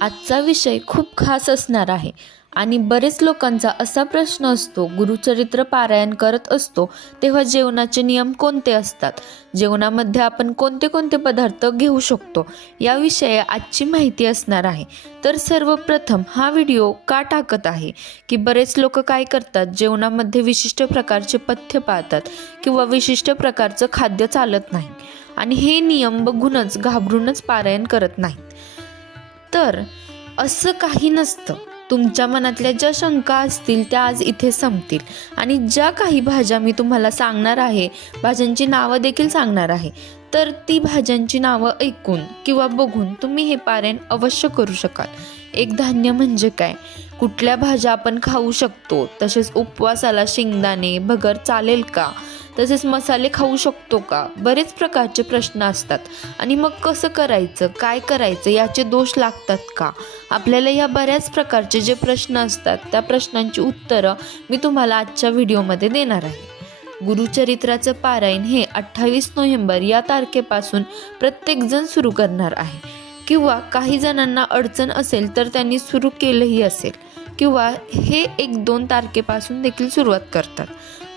आजचा विषय खूप खास असणार आहे आणि बरेच लोकांचा असा प्रश्न असतो गुरुचरित्र पारायण करत असतो तेव्हा जेवणाचे नियम कोणते असतात? जेवणामध्ये आपण कोणते कोणते पदार्थ घेऊ शकतो? याविषयी आजची माहिती असणार आहे. तर सर्वप्रथम हा व्हिडिओ का टाकत आहे? की बरेच लोक काय करतात? जेवणामध्ये विशिष्ट प्रकारचे पथ्य पाळतात किंवा विशिष्ट प्रकारचं खाद्य चालत नाही आणि हे नियम बघूनच घाबरूनच पारायण करत नाहीत. तर असं काही नसतं. तुमच्या मनातल्या ज्या शंका असतील त्या आज इथे संपतील. आणि ज्या काही भाज्या मी तुम्हाला सांगणार आहे भाज्यांची नावं देखील सांगणार आहे तर ती भाज्यांची नावं ऐकून किंवा बघून तुम्ही हे पारायण अवश्य करू शकाल. एक धान्य म्हणजे काय? कुठल्या भाज्या आपण खाऊ शकतो? तसेच उपवासाला शेंगदाणे भगर चालेल का? तसेच मसाले खाऊ शकतो का? बरेच प्रकारचे प्रश्न असतात. आणि मग कसं करायचं? काय करायचं? याचे दोष लागतात का? आपल्याला या बऱ्याच प्रकारचे जे प्रश्न असतात त्या प्रश्नांची उत्तरं मी तुम्हाला आजच्या व्हिडिओमध्ये देणार आहे. गुरुचरित्राचं पारायण हे अठ्ठावीस नोव्हेंबर या तारखेपासून प्रत्येकजण सुरू करणार आहे. किंवा काही जणांना अडचण असेल तर त्यांनी सुरू केलंही असेल. किंवा हे एक दोन तारखेपासून देखील सुरुवात करतात.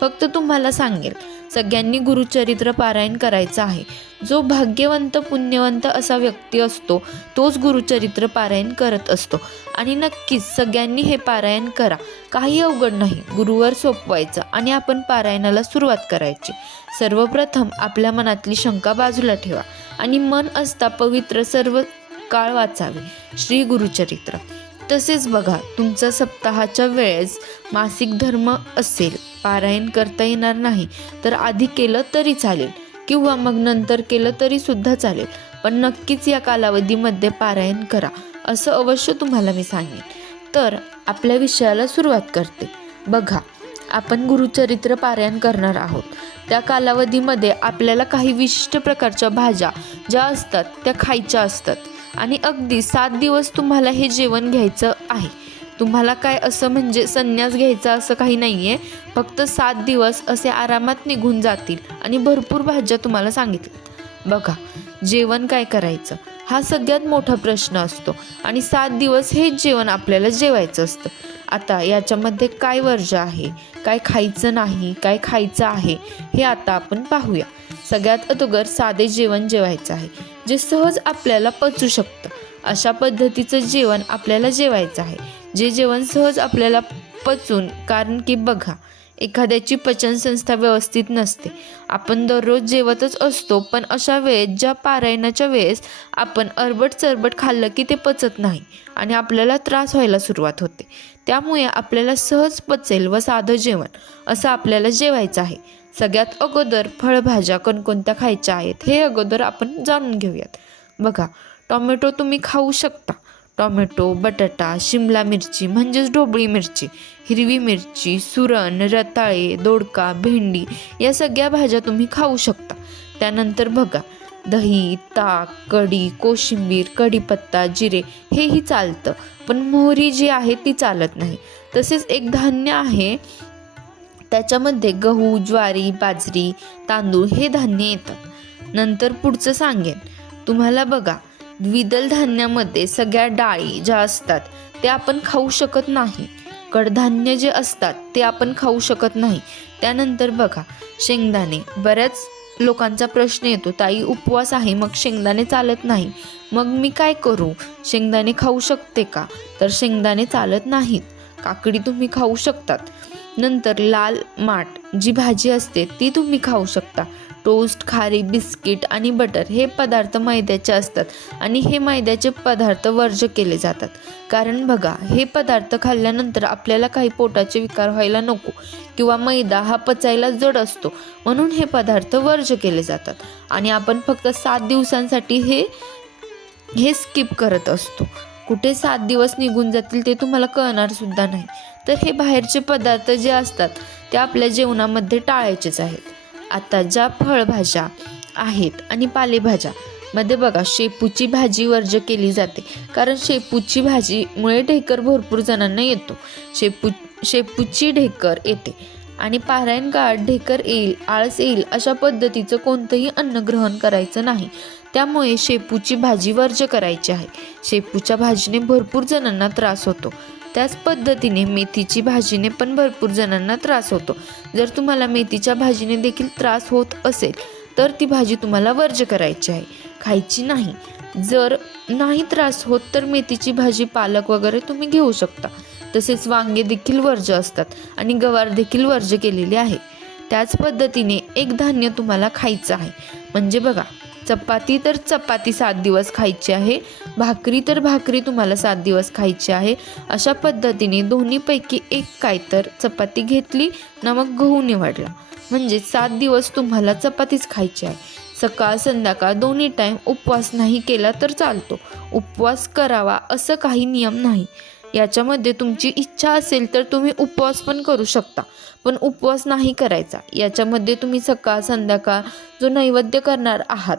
फक्त तुम्हाला सांगेल सगळ्यांनी गुरुचरित्र पारायण करायचं आहे. जो भाग्यवंत पुण्यवंत असा व्यक्ती असतो तोच गुरुचरित्र पारायण करत असतो. आणि नक्कीच सगळ्यांनी हे पारायण करा. काही अवघड नाही गुरुवर सोपवायचं आणि आपण पारायणाला सुरुवात करायची. सर्वप्रथम आपल्या मनातली शंका बाजूला ठेवा. आणि मन असता पवित्र सर्व काळ वाचावे. श्री गुरुचरित्र. तसेच बघा तुमचा सप्ताहाच्या वेळेस मासिक धर्म असेल पारायण करता येणार नाही तर आधी केलं तरी चालेल किंवा मग नंतर केलं तरी सुद्धा चालेल पण नक्कीच या कालावधीमध्ये पारायण करा असं अवश्य तुम्हाला मी सांगेन. तर आपल्या विषयाला सुरुवात करते. बघा आपण गुरुचरित्र पारायण करणार आहोत. त्या कालावधीमध्ये आपल्याला काही विशिष्ट प्रकारच्या भाज्या ज्या असतात त्या खायच्या असतात. आणि अगदी सात दिवस तुम्हाला हे जेवण घ्यायचं आहे. तुम्हाला काय असं म्हणजे संन्यास घ्यायचा असं काही नाही आहे फक्त सात दिवस असे आरामात निघून जातील आणि भरपूर भाज्या तुम्हाला सांगितल्या. बघा जेवण काय करायचं? हा सगळ्यात मोठा प्रश्न असतो आणि सात दिवस हेच जेवण आपल्याला जेवायचं असतं. आता याच्यामध्ये काय वर्ज आहे? काय खायचं नाही? काय खायचं आहे? हे आता आपण पाहूया. सगळ्यात अगोदर साधे जेवण जेवायचं आहे. जे सहज आपल्याला पचू शकतं. अशा पद्धतीचं जेवण आपल्याला जेवायचं आहे. जे जेवण सहज आपल्याला पचून कारण की बघा एखाद्याची पचनसंस्था व्यवस्थित नसते. आपण दररोज जेवतच असतो पण अशा वेळेस ज्या पारायणाच्या वेळेस आपण अरबट चरबट खाल्लं की ते पचत नाही आणि आपल्याला त्रास व्हायला सुरुवात होते. त्यामुळे आपल्याला सहज पचेल व साधं जेवण असं आपल्याला जेवायचं आहे. सगळ्यात अगोदर फळभाज्या कोणकोणत्या खायच्या आहेत हे अगोदर आपण जाणून घेऊयात. बघा टॉमॅटो तुम्ही खाऊ शकता. टॉमॅटो बटाटा शिमला मिरची म्हणजेच ढोबळी मिरची हिरवी मिरची सुरण रताळे दोडका भेंडी या सगळ्या भाज्या तुम्ही खाऊ शकता. त्यानंतर बघा दही ताक कढी कोशिंबीर कढीपत्ता जिरे हेही चालतं. पण मोहरी जी आहे ती चालत नाही. तसेच एक धान्य आहे त्याच्यामध्ये गहू ज्वारी बाजरी तांदूळ हे धान्य येतात. नंतर पुढचं सांगेन. तुम्हाला बघा द्विदल धान्यामध्ये सगळ्या डाळी ज्या असतात त्या आपण खाऊ शकत नाही. कडधान्य जे असतात ते आपण खाऊ शकत नाही. त्यानंतर बघा शेंगदाणे. बऱ्याच लोकांचा प्रश्न येतो ताई उपवास आहे मग शेंगदाणे चालत नाही. मग मी काय करू? शेंगदाणे खाऊ शकते का? तर शेंगदाणे चालत नाहीत. काकडी तुम्ही खाऊ शकतात. नंतर लाल माठ जी भाजी असते ती तुम्ही खाऊ शकता. टोस्ट खारी बिस्किट आणि बटर हे पदार्थ मैद्याचे असतात आणि हे मैद्याचे पदार्थ वर्ज केले जातात. कारण बघा हे पदार्थ खाल्ल्यानंतर आपल्याला काही पोटाचे विकार व्हायला नको किंवा मैदा हा पचायला जड असतो म्हणून हे पदार्थ वर्ज केले जातात. आणि आपण फक्त सात दिवसांसाठी हे हे स्किप करत असतो. कुठे सात दिवस निघून जातील ते तुम्हाला कळणार सुद्धा नाही. तर हे बाहेरचे पदार्थ जे असतात ते आपल्या जेवणामध्ये टाळायचेच आहेत. आता ज्या फळभाज्या आहेत आणि पालेभाज्या मध्ये बघा शेपूची भाजी वर्ज केली जाते. कारण शेपूची भाजीमुळे ढेकर भरपूर जणांना येतो. शेपू शेपूची ढेकर येते. आणि पारायण काळात ढेकर येईल आळस येईल अशा पद्धतीचं कोणतंही अन्न ग्रहण करायचं नाही. त्यामुळे शेपूची भाजी वर्ज करायची आहे. शेपूच्या भाजीने भरपूर जणांना त्रास होतो. त्याच पद्धतीने मेथीची भाजीने पण भरपूर जणांना त्रास होतो. जर तुम्हाला मेथीच्या भाजीने देखील त्रास होत असेल तर ती भाजी तुम्हाला वर्ज करायची आहे. खायची नाही. जर नाही त्रास होत तर मेथीची भाजी पालक वगैरे तुम्ही घेऊ शकता. तसेच वांगे देखील वर्ज असतात आणि गवार देखील वर्ज केलेली आहे. त्याच पद्धतीने एक धान्य तुम्हाला खायचं आहे. म्हणजे बघा चपाती तर चपाती सात दिवस खायची आहे. भाकरी तर भाकरी तुम्हाला सात दिवस खायची आहे. अशा पद्धतीने दोन्हीपैकी एक काय तर चपाती घेतली ना मग गहू निवडला. म्हणजे सात दिवस तुम्हाला चपातीच खायची आहे. सकाळ संध्याकाळ दोन्ही टाईम उपवास नाही केला तर चालतो. उपवास करावा असं काही नियम नाही. याच्यामध्ये तुमची इच्छा असेल तर तुम्ही उपवास पण करू शकता. पण उपवास नाही करायचा. याच्यामध्ये तुम्ही सकाळ संध्याकाळ जो नैवेद्य करणार आहात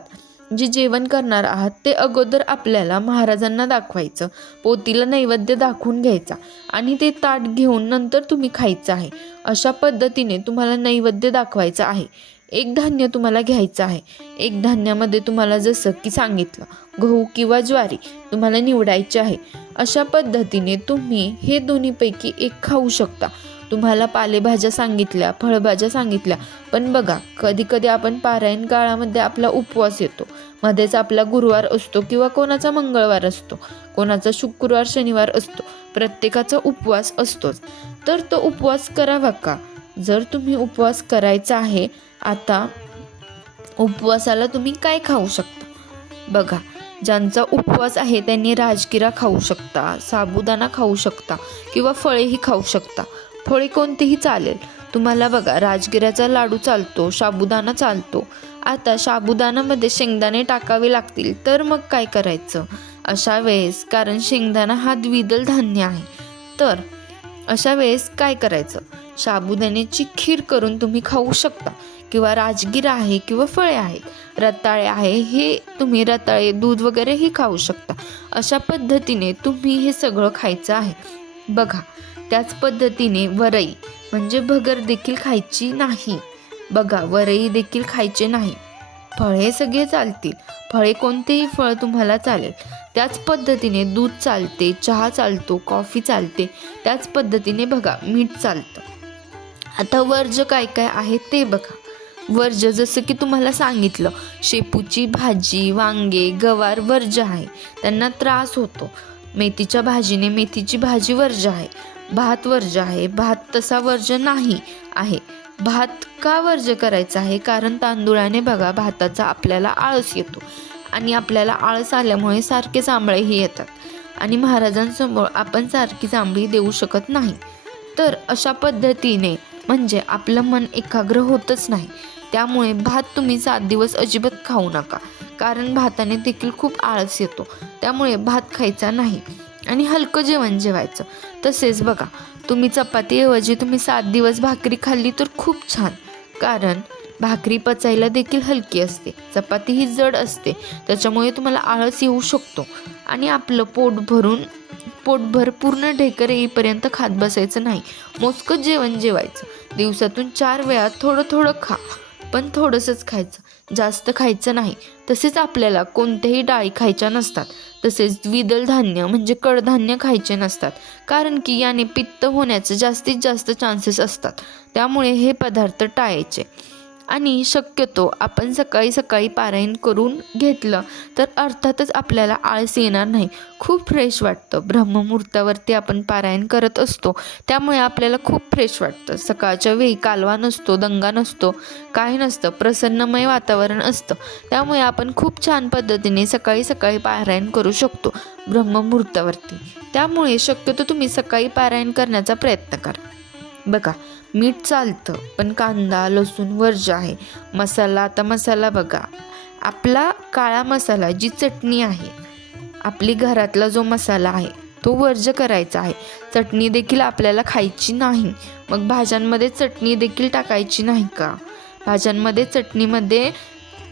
जे जेवण करणार आहात ते अगोदर आपल्याला महाराजांना दाखवायचं. पोतीला नैवेद्य दाखवून घ्यायचा आणि ते ताट घेऊन नंतर तुम्ही खायचं आहे. अशा पद्धतीने तुम्हाला नैवेद्य दाखवायचं आहे. एक धान्य तुम्हाला घ्यायचं आहे. एक धान्यामध्ये तुम्हाला जसं की सांगितलं गहू किंवा ज्वारी तुम्हाला निवडायचे आहे. अशा पद्धतीने तुम्ही हे दोन्हीपैकी एक खाऊ शकता. तुम्हाला पालेभाज्या सांगितल्या फळभाज्या सांगितल्या. पण बघा कधी कधी आपण पारायण काळामध्ये आपला उपवास येतो. मध्येच आपला गुरुवार असतो किंवा कोणाचा मंगळवार असतो. कोणाचा शुक्रवार शनिवार असतो. प्रत्येकाचा उपवास असतोच. तर तो उपवास करावा का? जर तुम्ही उपवास करायचा आहे आता उपवासाला तुम्ही काय खाऊ शकता? बघा ज्यांचा उपवास आहे त्यांनी राजगिरा खाऊ शकता साबुदाणा खाऊ शकता किंवा फळेही खाऊ शकता. फळे कोणतेही चालेल. तुम्हाला बघा राजगिऱ्याचा लाडू चालतो साबुदाणा चालतो. आता साबुदाणामध्ये शेंगदाणे टाकावे लागतील तर मग काय करायचं? अशा वेळेस कारण शेंगदाणा हा द्विदल धान्य आहे. तर अशा वेळेस काय करायचं? साबुदाण्याची खीर करून तुम्ही खाऊ शकता किंवा राजगिरा आहे किंवा फळे आहेत. रताळे आहे हे तुम्ही रताळे दूध वगैरेही खाऊ शकता. अशा पद्धतीने तुम्ही हे सगळं खायचं आहे. बघा त्याच पद्धतीने वरई म्हणजे भगर देखील खायची नाही. बघा वरई देखील खायचे नाही. फळे सगळे चालतील. फळे कोणतेही फळ तुम्हाला चालेल. त्याच पद्धतीने दूध चालते चहा चालतो कॉफी चालते. त्याच पद्धतीने बघा मीठ चालतं. आता वर्ज काय काय आहे ते बघा. वर्ज जसं की तुम्हाला सांगितलं शेपूची भाजी वांगे गवार वर्ज आहे. त्यांना त्रास होतो. मेथीच्या भाजीने मेथीची भाजी वर्ज आहे. भात वर्ज आहे. भात तसा वर्ज नाही आहे. भात का वर्ज करायचा आहे? कारण तांदूळाने बघा भाताचा आपल्याला आळस येतो. आणि आपल्याला आळस आल्यामुळे सारखे जांभळेही येतात. आणि महाराजांसमोर आपण सारखी जांभळी देऊ शकत नाही. तर अशा पद्धतीने म्हणजे आपलं मन एकाग्र होतच नाही. त्यामुळे भात तुम्ही सात दिवस अजिबात खाऊ नका. कारण भाताने देखील खूप आळस येतो. त्यामुळे भात खायचा नाही. आणि हलकं जेवण जेवायचं. तसेच बघा तुम्ही चपातीऐवजी तुम्ही सात दिवस भाकरी खाल्ली तर खूप छान. कारण भाकरी पचायला देखील हलकी असते. चपाती ही जड असते. त्याच्यामुळे तुम्हाला आळस येऊ शकतो. आणि आपलं पोट भरून पोटभर पूर्ण ढेकर येईपर्यंत खात बसायचं नाही. मोजकं जेवण जेवायचं. दिवसातून चार वेळा थोडं थोडं खा पण थोडंसंच खायचं. जास्त खायचं नाही. तसेच आपल्याला कोणत्याही डाळी खायच्या नसतात. तसेच द्विदल धान्य म्हणजे कडधान्य खायचे नसतात. कारण की याने पित्त होण्याचे जास्तीत जास्त चान्सेस असतात. त्यामुळे हे पदार्थ टाळायचे. आणि शक्यतो आपण सकाळी सकाळी पारायण करून घेतलं तर अर्थातच आपल्याला आळस येणार नाही. खूप फ्रेश वाटतं. ब्रह्ममुहूर्तावरती आपण पारायण करत असतो. त्यामुळे आपल्याला खूप फ्रेश वाटतं. सकाळच्या वेळी कालवा नसतो दंगा नसतो काय नसतं. प्रसन्नमय वातावरण असतं. त्यामुळे आपण खूप छान पद्धतीने सकाळी सकाळी पारायण करू शकतो ब्रह्ममुहूर्तावरती. त्यामुळे शक्यतो तुम्ही सकाळी पारायण करण्याचा प्रयत्न करा. बघा मीठ चालतं पण कांदा लसूण वर्ज आहे. मसाला आता मसाला बघा. आपला काळा मसाला जी चटणी आहे आपली घरातला जो मसाला आहे तो वर्ज करायचा आहे. चटणी देखील आपल्याला खायची नाही. मग भाज्यांमध्ये चटणी देखील टाकायची नाही का? भाज्यांमध्ये चटणीमध्ये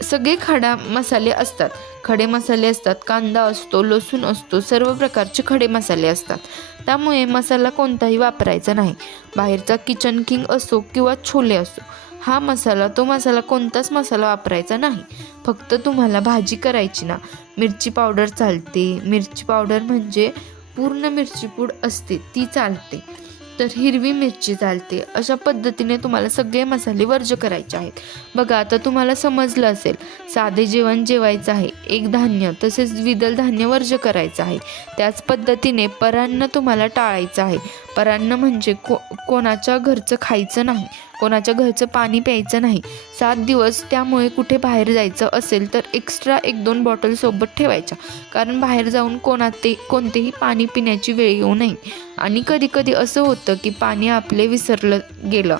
सगळे खडा मसाले असतात. खडे मसाले असतात कांदा असतो लसूण असतो सर्व प्रकारचे खडे मसाले असतात. त्यामुळे मसाला कोणताही वापरायचा नाही. बाहेरचा किचन किंग असो किंवा छोले असो हा मसाला तो मसाला कोणताच मसाला वापरायचा नाही. फक्त तुम्हाला भाजी करायची ना. मिरची पावडर चालते. मिरची पावडर म्हणजे पूर्ण मिरची पूड असते ती चालते. तर हिरवी मिरची चालते अशा पद्धतीने तुम्हाला सगळे मसाले वर्ज करायचे आहेत. बघा आता तुम्हाला समजलं असेल. साधे जेवण जेवायचं आहे. एक धान्य तसेच द्विदल धान्य वर्ज करायचं आहे. त्याच पद्धतीने परान्न तुम्हाला टाळायचं आहे. परान्न म्हणजे को कोणाच्या घरचं खायचं नाही. कोणाच्या घरचं पाणी प्यायचं नाही. सात दिवस त्यामुळे कुठे बाहेर जायचं असेल तर एक्स्ट्रा एक दोन बॉटल सोबत ठेवायच्या. कारण बाहेर जाऊन कोणा ते कोणतेही पाणी पिण्याची वेळ येऊ नये. आणि कधी कधी असं होतं की पाणी आपले विसरलं गेलं.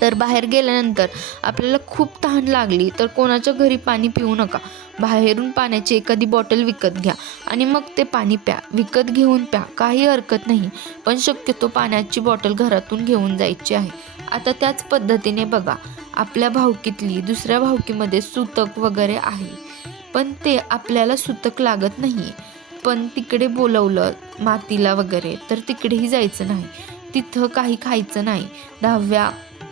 तर बाहेर गेल्यानंतर आपल्याला खूप तहान लागली तर कोणाच्या घरी पाणी पिऊ नका. बाहेरून पाण्याची एखादी बॉटल विकत घ्या आणि मग ते पाणी प्या. विकत घेऊन प्या काही हरकत नाही. पण शक्यतो पाण्याची बॉटल घरातून घेऊन जायची आहे. आता त्याच पद्धतीने बघा आपल्या भावकीतली दुसऱ्या भावकीमध्ये सुतक वगैरे आहे. पण ते आपल्याला सुतक लागत नाही पण तिकडे बोलवलं मातीला वगैरे तर तिकडेही जायचं नाही. तिथं काही खायचं नाही. दहाव्या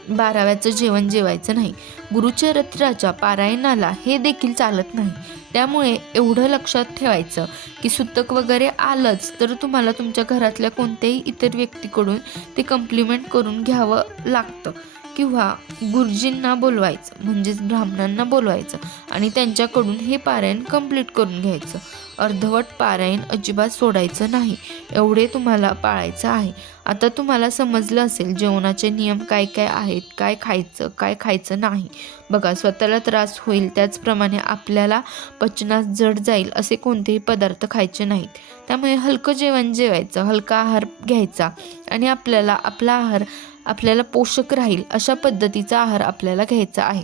बाराव्याचं जेवण जेवायचं नाही. गुरुचरित्राच्या पारायणाला हे देखील चालत नाही. त्यामुळे एवढं लक्षात ठेवायचं की सुतक वगैरे आलंच तर तुम्हाला तुमच्या घरातल्या कोणत्याही इतर व्यक्तीकडून ते कम्प्लिमेंट करून घ्यावं लागतं. किंवा गुरुजींना बोलवायचं म्हणजेच ब्राह्मणांना बोलवायचं आणि त्यांच्याकडून हे पारायण कंप्लीट करून घ्यायचं. अर्धवट पारायण अजिबात सोडायचं नाही. एवढे तुम्हाला पाळायचं आहे. आता तुम्हाला समजलं असेल जेवणाचे नियम काय काय आहेत काय खायचं काय खायचं नाही. बघा स्वतःला त्रास होईल त्याचप्रमाणे आपल्याला पचनास जड जाईल असे कोणतेही पदार्थ खायचे नाहीत. त्यामुळे हलकं जेवण जेवायचं हलका आहार घ्यायचा आणि आपल्याला आपला आहार आपल्याला पोषक राहील अशा पद्धतीचा आहार आपल्याला घ्यायचा आहे.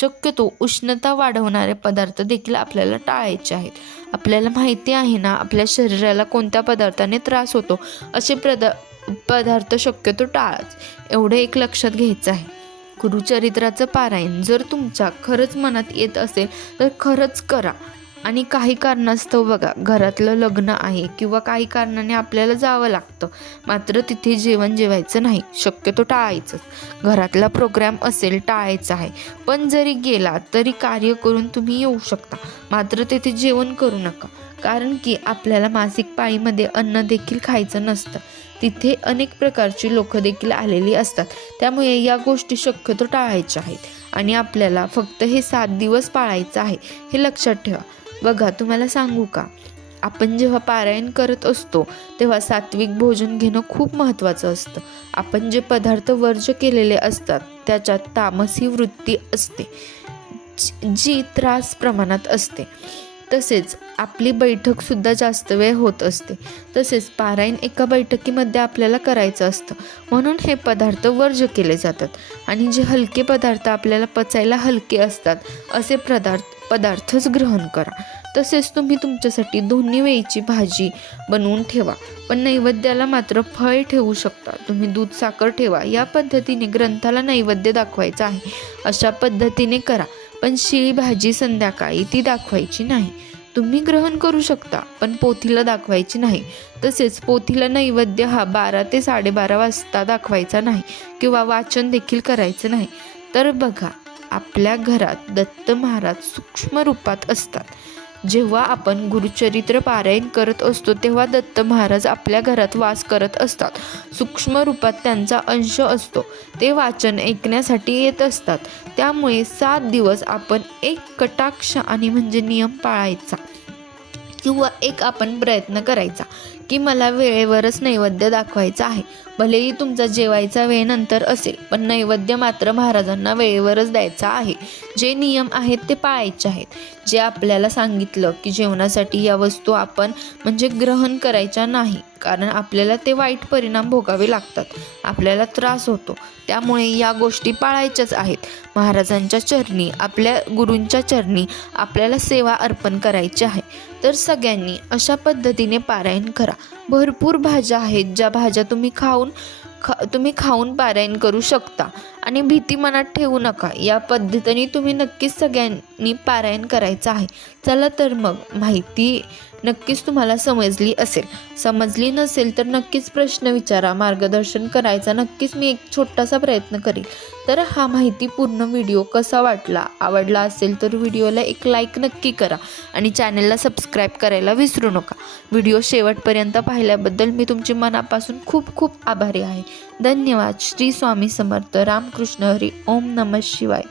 शक्यतो उष्णता वाढवणारे पदार्थ देखील आपल्याला टाळायचे आहेत. आपल्याला माहिती आहे ना आपल्या शरीराला कोणत्या पदार्थाने त्रास होतो? असे प्रदा पदार्थ शक्यतो टाळाच. एवढे एक लक्षात घ्यायचं आहे. गुरुचरित्राचं पारायण जर तुमच्या खरंच मनात येत असेल तर खरंच करा. आणि काही कारणास्तव बघा घरातलं लग्न आहे किंवा काही कारणाने आपल्याला जावं लागतं. मात्र तिथे जेवण जेवायचं नाही शक्यतो टाळायचंच घरातला प्रोग्राम असेल टाळायचा आहे. पण जरी गेला तरी कार्य करून तुम्ही येऊ शकता. मात्र तिथे जेवण करू नका. कारण की आपल्याला मासिक पाळीमध्ये अन्न देखील खायचं नसतं. तिथे अनेक प्रकारची लोकं देखील आलेली असतात. त्यामुळे या गोष्टी शक्यतो टाळायच्या आहेत. आणि आपल्याला फक्त हे सात दिवस पाळायचं आहे हे लक्षात ठेवा. बघा तुम्हाला सांगू का? आपण जेव्हा पारायण करत असतो तेव्हा सात्विक भोजन घेणं खूप महत्त्वाचं असतं. आपण जे पदार्थ वर्ज केलेले असतात त्याच्यात तामसी वृत्ती असते जी- त्रास प्रमाणात असते. तसेच आपली बैठकसुद्धा जास्त वेळ होत असते. तसेच पारायण एका बैठकीमध्ये आपल्याला करायचं असतं. म्हणून हे पदार्थ वर्ज केले जातात. आणि जे हलके पदार्थ आपल्याला पचायला हलके असतात असे पदार्थ पदार्थच ग्रहण करा. तसेच तुम्ही तुमच्यासाठी दोन्ही वेळीची भाजी बनवून ठेवा. पण नैवेद्याला मात्र फळ ठेवू शकता. तुम्ही दूध साखर ठेवा. या पद्धतीने ग्रंथाला नैवेद्य दाखवायचा आहे. अशा पद्धतीने करा. पण शिळी भाजी संध्याकाळी ती दाखवायची नाही. तुम्ही ग्रहण करू शकता पण पोथीला दाखवायची नाही. तसेच पोथीला नैवेद्य हा बारा ते साडेबारा वाजता दाखवायचा नाही किंवा वाचन देखील करायचं नाही. तर बघा आपल्या घरात दत्त महाराज सूक्ष्म रूपात असतात. जेव्हा आपण गुरुचरित्र पारायण करत असतो तेव्हा दत्त महाराज आपल्या घरात वास करत असतात. सूक्ष्म रूपात त्यांचा अंश असतो. ते वाचन ऐकण्यासाठी येत असतात. त्यामुळे सात दिवस आपण एक कटाक्ष आणि म्हणजे नियम पाळायचा. किंवा एक आपण प्रयत्न करायचा की मला वेळेवरच नैवेद्य दाखवायचा आहे. भलेही तुमचा जेवायचा वेळ नंतर असेल पण नैवेद्य मात्र महाराजांना वेळेवरच द्यायचा आहे. जे नियम आहेत ते पाळायचे आहेत. जे आपल्याला सांगितलं की जेवणासाठी या वस्तू आपण म्हणजे ग्रहण करायच्या नाही. कारण आपल्याला ते वाईट परिणाम भोगावे लागतात. आपल्याला त्रास होतो. त्यामुळे या गोष्टी पाळायच्याच आहेत. महाराजांच्या चरणी आपल्या गुरूंच्या चरणी आपल्याला सेवा अर्पण करायची आहे. तर सगळ्यांनी अशा पद्धतीने पारायण करा. भरपूर भाज्या आहेत ज्या भाज्या तुम्ही खाऊन खा तुम्ही खाऊन पारायण करू शकता. आणि भीती मनात ठेवू नका. या पद्धतीने तुम्ही नक्कीच सगळ्यांनी पारायण करायचं आहे. चला तर मग माहिती नक्कीच तुम्हाला समजली असेल. समजली नसेल तर नक्कीच प्रश्न विचारा. मार्गदर्शन करायचा नक्कीच मी एक छोटासा प्रयत्न करेन. तर हा माहिती पूर्ण व्हिडिओ कसा वाटला? आवडला असेल तर व्हिडिओला एक लाईक नक्की करा आणि चॅनलला सबस्क्राईब करायला विसरू नका. व्हिडिओ शेवटपर्यंत पाहिल्याबद्दल मी तुमची मनापासून खूप खूप आभारी आहे. धन्यवाद. श्री स्वामी समर्थ. रामकृष्ण हरी. ओम नमः शिवाय.